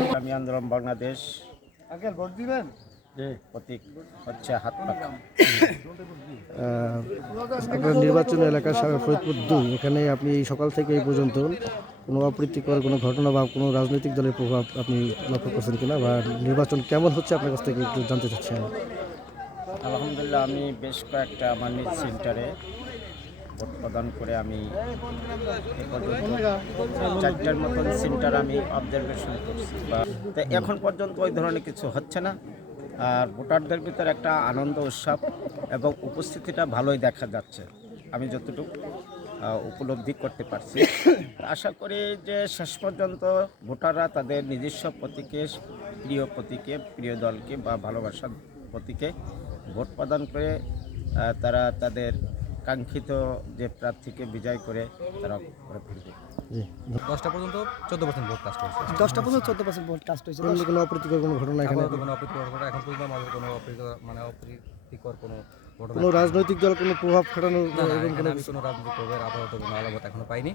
ইসলামী আন্দোলন Bangladesh uncle vote দিবেন প্রতীক হচ্ছে হাত পাখা আপনার নির্বাচন এলাকা ফরিদপুর দুই। এখানে আপনি এই সকাল থেকে এই পর্যন্ত কোনো অপ্রীতিকর কোনো ঘটনা বা কোনো রাজনৈতিক দলের প্রভাব আপনি লক্ষ্য করছেন কিনা বা নির্বাচন কেমন হচ্ছে আপনার কাছ থেকে একটু জানতে চাচ্ছেন? আলহামদুলিল্লাহ, আমি বেশ কয়েকটা আমার নিজ সেন্টারে ভোট প্রদান করে আমি চারটার মতন সেন্টার আমি অবজারভেশন করছি। বা এখন পর্যন্ত ওই ধরনের কিছু হচ্ছে না। আর ভোটারদের ভিতরে একটা আনন্দ, উৎসব এবং উপস্থিতিটা ভালোই দেখা যাচ্ছে। আমি যতটুকু উপলব্ধি করতে পারছি। আশা করি যে শেষ পর্যন্ত ভোটাররা তাদের নিজস্ব প্রতীকে, প্রিয় প্রতীকে, প্রিয় দলকে বা ভালোবাসার প্রতীকে ভোট প্রদান করে তারা তাদের কাঙ্ক্ষিত যে প্রার্থীকে বিজয় করে তারা ঘরে ফিরবে। দশটা পর্যন্ত চোদ্দ পার্সেন্ট ভোট কাস্ট হয়েছে। দশটা পর্যন্ত চোদ্দ পার্সেন্ট ভোট কাস্ট হয়েছে। কোনো কোনো অপ্রীতিকর কোনো ঘটনা এখানে? কোনো অপ্রীতিকর ঘটনা এখন পর্যন্ত আমাদের কোনো অপ্রীতিকর মানে অপ্রীতিকর কোনো কোনো রাজনৈতিক দল কোনো প্রভাব খাটানোর না, না, এরকম এখানে কোনো রাজনৈতিক প্রভাবের আপাতত কোনো আলামত এখনও পাইনি।